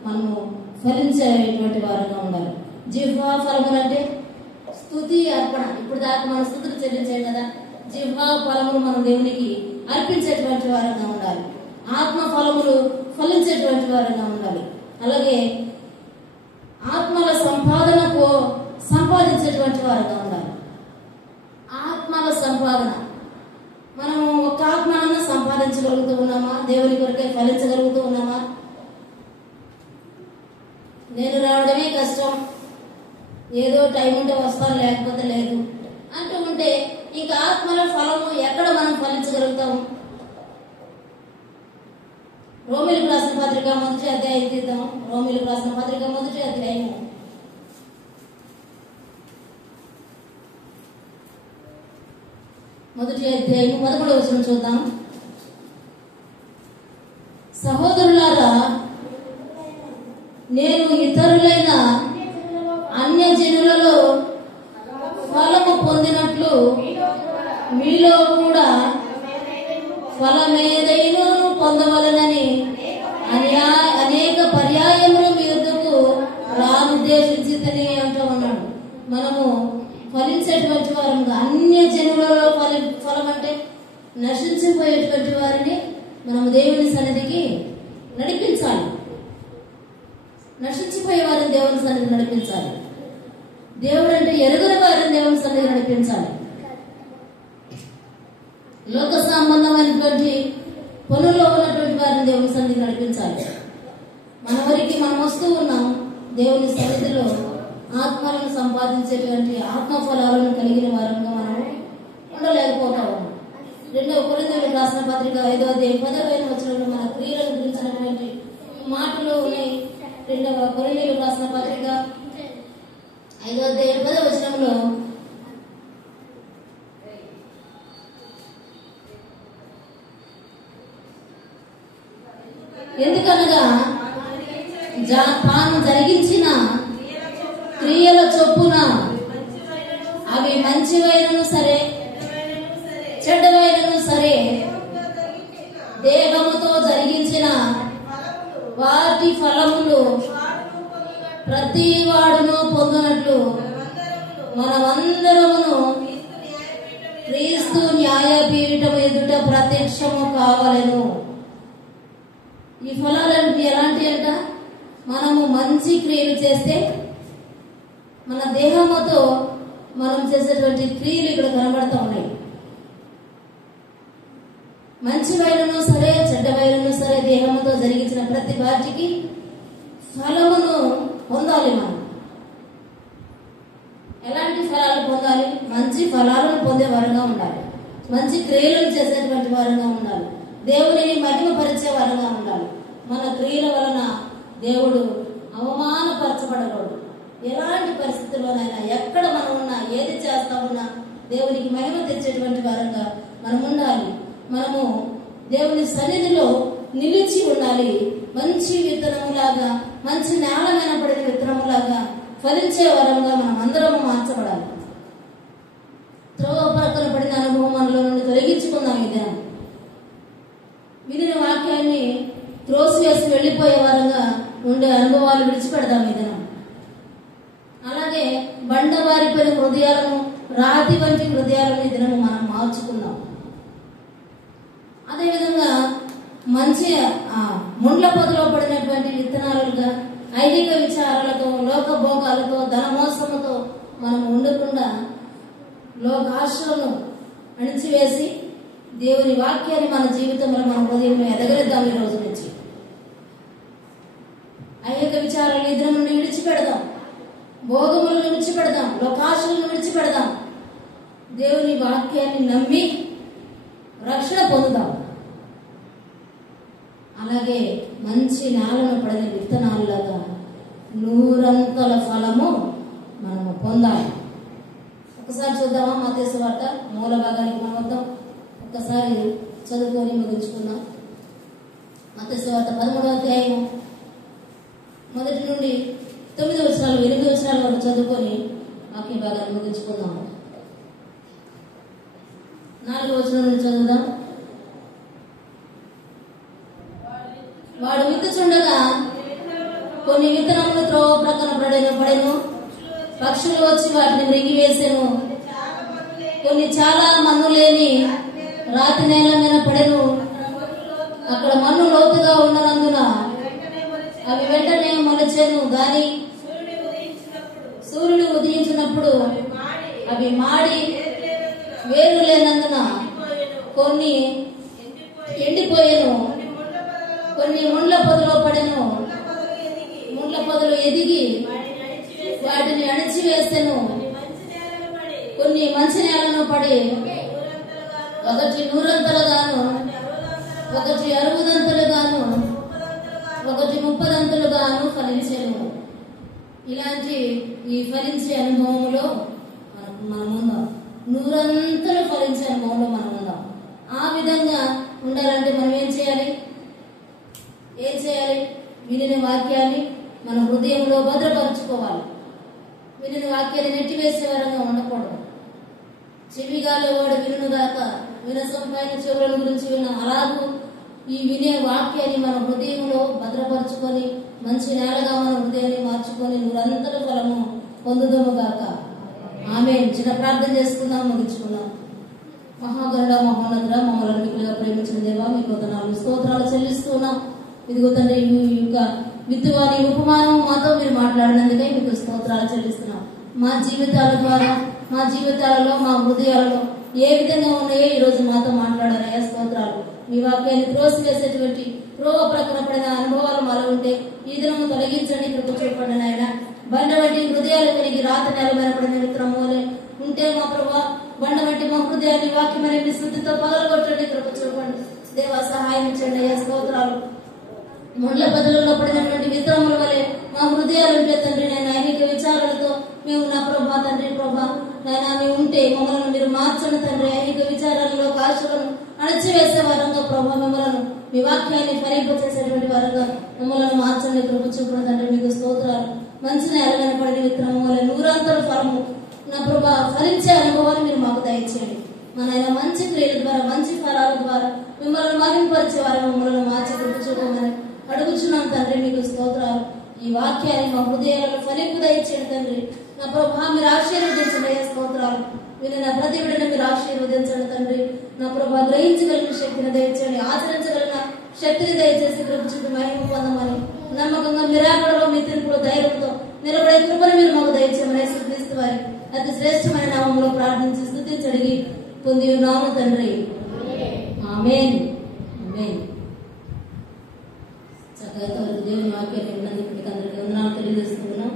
మనము ఫలించేటువంటి వారంగా ఉండాలి. జిహ్వా ఫలములు అంటే స్తుతి అర్పణ. ఇప్పుడు దాకా మనం స్తుతులు చెల్లించాం కదా. జిహ్వా ఫలములు మనం దేవునికి అర్పించేటువంటి వారంగా ఉండాలి. ఆత్మ ఫలములు ఫలించేటువంటి వారంగా ఉండాలి. అలాగే ఆత్మల సంపాదనకు సంపాదించేటువంటి వారంగా ఉండాలి. ఆత్మల సంపాదన, మనం ఒక ఆత్మనన్నా సంపాదించగలుగుతూ ఉన్నామా? దేవుని కొరకే ఫలించగలుగుతూ ఉన్నామా? నేను రావడమే కష్టం, ఏదో టైం ఉంటే వస్తాను లేకపోతే లేదు అంటూ ఉంటే ఇంకా ఆత్మల ఫలము ఎక్కడ మనం ఫలించగలుగుతాము? రోమిలకు రాసిన పత్రిక 1వ అధ్యాయం తీద్దాం. రోమిలకు రాసిన పత్రిక 1వ అధ్యాయం 11వ వచనం చూద్దాం. సహోదరులారా, నేను ఇతరులైన అన్యజనులలో ఫలము పొందినట్లు మీలో కూడా ఫలమేదైనా పొందవలనని అనేక పర్యాయములు మీ వద్దకు రానుద్దేశించితని అంటూ ఉన్నాడు. మనము ఫలించేటువంటి వారంగా, అన్య జనులలో ఫలం అంటే నశించిపోయేటువంటి వారిని మనము దేవుని సన్నిధికి నడిపించాలి. నశించిపోయే వారిని దేవుని సన్నిధి నడిపించాలి. దేవుడు అంటే ఎరుగున వారిని దేవుని సన్నిధి నడిపించాలి. లోక సంబంధమైనటువంటి పనుల్లో ఉన్నటువంటి వారిని దేవుని సన్నిధి నడిపించాలి. మన వరకు మనం వస్తూ ఉన్నాం. దేవుని సన్నిధిలో ఆత్మలను సంపాదించేటువంటి ఆత్మ ఫలాలను కలిగిన వారంగా మనం ఉండలేకపోతా ఉన్నాం. 2వ కొరింథీయులకు రాసిన పత్రిక 5వ అధ్యాయం 10వ వచనంలో మన క్రియలను గురించినటువంటి మాటలు ఉన్నాయి. 2వ కొరింథీయులకు రాసిన పత్రిక 5వ అధ్యాయం 10వ వచనంలో ఎందుకనగా తాను జరిగించిన క్రియల చొప్పున అవి మంచివైనను సరే చెడ్డవైనను సరే దేహముతో జరిగించిన వాటి ఫలములు ప్రతి వాడును పొందినట్లు మనమందరమును క్రీస్తు న్యాయపీఠము ఎదుట ప్రత్యక్షము కావలెను. ఈ ఫలాలు ఎలాంటి అంట? మనము మంచి క్రియలు చేస్తే మన దేహముతో మనం చేసేటువంటి క్రియలు ఇక్కడ కనబడతా ఉన్నాయి. మంచివైనను సరే చెడ్డవైనను సరే దేహముతో జరిగించిన ప్రతి వాటికి ఫలమును పొందాలి. మనం ఎలాంటి ఫలాలు పొందాలి? మంచి ఫలాలను పొందే వారంగా ఉండాలి. మంచి క్రియలను చేసేటువంటి వారంగా ఉండాలి. దేవునిని మహిమపరిచే వారంగా ఉండాలి. మన క్రియల వలన దేవుడు అవమానపరచబడకూడదు. ఎలాంటి పరిస్థితుల్లోనైనా, ఎక్కడ మనం ఉన్నా, ఏది చేస్తా ఉన్నా దేవునికి మహిమ తెచ్చేటువంటి వారంగా మనం ఉండాలి. మనము దేవుని సన్నిధిలో నిలిచి ఉండాలి. మంచి విత్తనములాగా, మంచి నేల మీద పడిన విత్తనములాగా ఫలించే వారంగా మనం అందరము మార్చబడాలి. త్రోవ ప్రక్కన పడిన అనుభవం మనలో నుండి తొలగించుకుందాం. ఈ దినం వినిన వాక్యాన్ని త్రోసివేసి వెళ్లిపోయే వారంగా ఉండే అనుభవాలు విడిచిపెడదాం ఈ దినం. అలాగే బండవారిపోయిన హృదయాలను, రాతి వంటి హృదయాలను ఈ దినము మనం మార్చుకుందాం. అదేవిధంగా మంచి ముండ్ల పొదలో పడినటువంటి విత్తనాలుగా ఐహిక విచారాలతో, లోక భోగాలతో, ధనమోసముతో మనం ఉండకుండా లోకాశలను అణిచివేసి దేవుని వాక్యాన్ని మన జీవితంలో, మన హృదయంలో ఎదగలిద్దాం. ఈ రోజు నుంచి ఐహిక విచారాలు ఈ దినం నుండి విడిచిపెడదాం. భోగములను విడిచిపెడదాం. లోకాశలను విడిచిపెడదాం. దేవుని వాక్యాన్ని నమ్మి రక్షణ పొందుదాం. అలాగే మంచి నేలను పడిన విత్తనాలులాగా 100 ఫలము మనము పొందాలి. ఒకసారి చూద్దామా? మత్తయి సువార్త మూల భాగానికి మనం వద్దాం. ఒక్కసారి చదువుకొని ముగించుకుందాం. మత్తయి సువార్త 13వ అధ్యాయం 1 నుండి 9 వచనాలు 8 వచనాల వరకు చదువుకొని వాక్య భాగాన్ని ముగించుకుందాం. 4వ వచనం నుండి చదువుదాం. వాడు విత్తుచుండగా కొన్ని విత్తనములు త్రోవ ప్రక్కన పడెను. పక్షులు వచ్చి వాటిని మృంగివేసెను. కొన్ని చాలా మన్ను లేని రాతి నేల మీద పడెను. అక్కడ మన్ను లోతుగా ఉన్ననందున అవి వెంటనే మొలచెను. గాని సూర్యుడు ఉదయించినప్పుడు అవి మాడి వేరు లేనందున కొన్ని ఎండిపోయెను. కొన్ని ముండ్ల పొదలో పడెను. ముండ్ల పొదలు ఎదిగి వాటిని అణిచివేసెను. కొన్ని మంచి నేలను పడి ఒకటి 100 ఒకటి 60 ఒకటి 30 ఫలించెను. ఇలాంటి ఈ ఫలించే అనుభవంలో మనం ఉందాం. 100 ఫలించే అనుభవంలో మనం ఉందాం. ఆ విధంగా ఉండాలంటే మనం ఏం చేయాలి? వినిన వాక్యాన్ని మన హృదయంలో భద్రపరచుకోవాలి. వినిన వాక్యాన్ని నెట్టివేసే వారంగా ఉండకూడదు. చెవిగాలో వాడు వినును గాక, వినసొంపైన చెవుల గురించి విన్న అలాగూ ఈ వినే వాక్యాన్ని మన హృదయంలో భద్రపరచుకొని మంచి నేలగా మన హృదయాన్ని మార్చుకొని 100 ఫలము పొందుదము గాక. ఆమేన్. చిన్న ప్రార్థన చేసుకుందాం, ముగించుకుందాం. మహాగరుడ మహోన్నతుడ, మమ్మల్ని మిక్కులుగా ప్రేమించిన దేవా, మీకు వందనాలు స్తోత్రాలు చెల్లిస్తున్నాం. ఇదిగో తండ్రి, ఈ యొక్క విత్తువాని ఉపమానం మాతో మీరు మాట్లాడినందుకే మీకు స్తోత్రాలు చెల్లిస్తున్నాం. మా జీవితాలలో మా హృదయాలలో ఏ విధంగా ఉన్నాయో ఈ రోజు మాతో మాట్లాడారయ్యా. స్తోత్రాలు. మీ వాక్యాన్ని త్రోసివేసేటువంటి ప్రోవ ప్రక్కన పడిన అనుభవాలు మాలో ఉంటే ఈ దినము తొలగించండి, కృప చూపండి నాయన. బండ వంటి హృదయాలు కలిగి రాత నేల పడిన విత్తనము ఉంటే మా ప్రభా, బండ వంటి మా హృదయాన్ని వాక్యమైన శుద్ధితో పగలగొట్టండి, కృప చూపండి దేవా, సహాయం ఇచ్చండి అయ్యా. స్తోత్రాలు. ముండ్ల బదులలో పడినటువంటి విత్తనముల వలె మా హృదయాలు ఉంటే తండ్రి నేను ఐహిక విచారాలతో మేము నా ప్రభా తండ్రి నాయన మేము ఉంటే మమ్మల్ని మీరు మార్చండి తండ్రి. ఐహిక విచారాలలో కాశలను అణచివేసే వారంగా ప్రభా, మిమ్మల్ని మీ వాక్యాన్ని ఫలింపచేసేటువంటి వారంగా మమ్మల్ని మార్చండి, కృప చూపండి తండ్రి. మీకు స్తోత్రాలు. మంచి నేలగా పడిన విత్తనము వలె 100 ఫలము నా ప్రభా ఫలించే అనుభవాన్ని మీరు మాకు దయచేయండి. మన ఆయన మంచి క్రియల ద్వారా, మంచి ఫలాల ద్వారా మిమ్మల్ని మహింపరిచే వారు మమ్మల్ని మార్చి కృప చూపమని అడుగుచున్నాం తండ్రి. మీకు స్తోత్రాలు. ఈ వాక్యాన్ని మా హృదయాలను ఫలింపు దయచేయండి తండ్రి. నా ప్రభా మీరు ఆశీర్వదించండి అయ్యా. స్తోత్రాలు. విన్న ప్రతి బిడ్డను మీరు ఆశీర్వదించండి తండ్రి. నా ప్రభా గ్రహించగలిగిన శక్తిని దయచేయండి, ఆచరించగలిగిన శక్తిని దయచేసి కృప చూపి మహిమ పొందమని నమ్మకంగా నిరాకడలో మీ తీర్పులో ధైర్యంతో నిలబడే కృపను మీరు మాకు దయచేయమని స్తుతిస్తూ వారి అతి శ్రేష్టమైన నామంలో ప్రార్థించి స్తుతించి అడిగి పొంది ఉన్నాము తండ్రి. ఆమేన్. చక్కగా దేవుని వాక్యాన్ని విన్నందుకు మీకు అందరికీ వందనాలు తెలియజేస్తున్నాం.